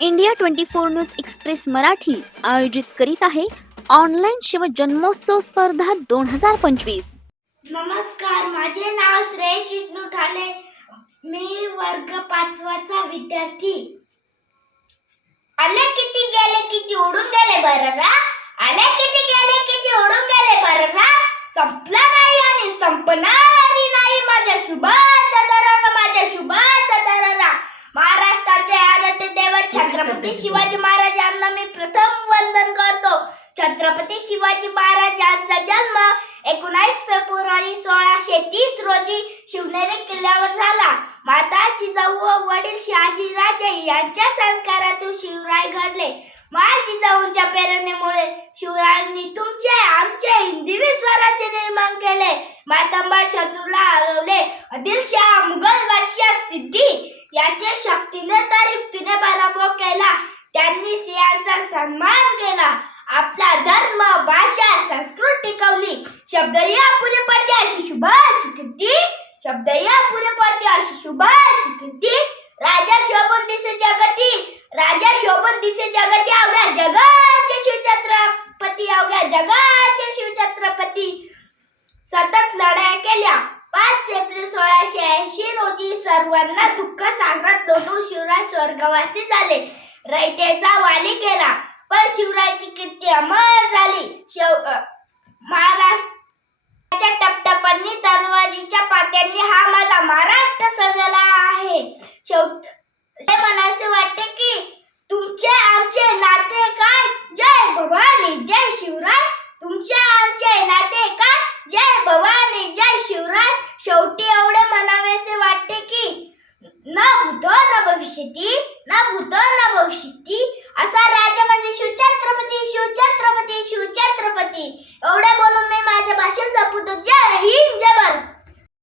India 24 news express Marathi आयोजित करीत आहे ऑनलाईन शिवजन्मोत्सव स्पर्धा 2025। नमस्कार, माझे नाव श्रेयश विष्णू ठाले। मी वर्ग 5चा विद्यार्थी। आले किती गेले किती उडून गेले बरं ना, आले किती गेले किती उडून गेले बरं ना, संपला नाही आणि संपणारी नाही माझ्या शुभाचा दरारा, माझ्या शुभाचा दरारा। महाराष्ट्राचे आराध्य दैवत छत्रपती शिवाजी महाराजांना मी प्रथम वंदन करतो। छत्रपती शिवाजी महाराज यांचा जन्म 19 फेब्रुवारी 1630 रोजी शिवनेरी किल्ल्यावर झाला। माता जिजाऊ व वडील शहाजीराजे यांच्या संस्कारातून शिवराय घडले। माय जिजाऊंच्या प्रेरणेमुळे शिवरायांनी तुमचे आमचे हिंदवी स्वराज्य निर्माण केले। मातंबर शत्रूला हरवले। आदिलशाह मुघल बादशाह सिद्धी याचे शक्तीने तर युक्तीने पराभव केला। त्यांनी स्त्रियांचा सन्मान केला। आपला धर्म भाषा संस्कृती टिकवली। शब्द या पुरे पडते अशी शुभाची कीर्ती, शब्द या पुरे पडते अशी शुभाची कीर्ती। राजा शोभून दिसे जगती, राजा शोभून दिसे जगती, अवघ्या जगाचे शिवछत्रपती, अवघ्या जगाचे शिवछत्रपती। सतत लढाया केल्या। 5 एप्रिल 1680 रोजी सर्वांना दुःख सागरात लोटून शिवराय स्वर्गवासी झाले। रयतेचा वाली केला, पण शिवरायाची कीर्ती अमर झाली। महाराष्ट्राच्या टपटपांनी तलवारीच्या पात्यांनी हा माझा महाराष्ट्र सजला आहे। शेवटी म्हणायचे वाटते की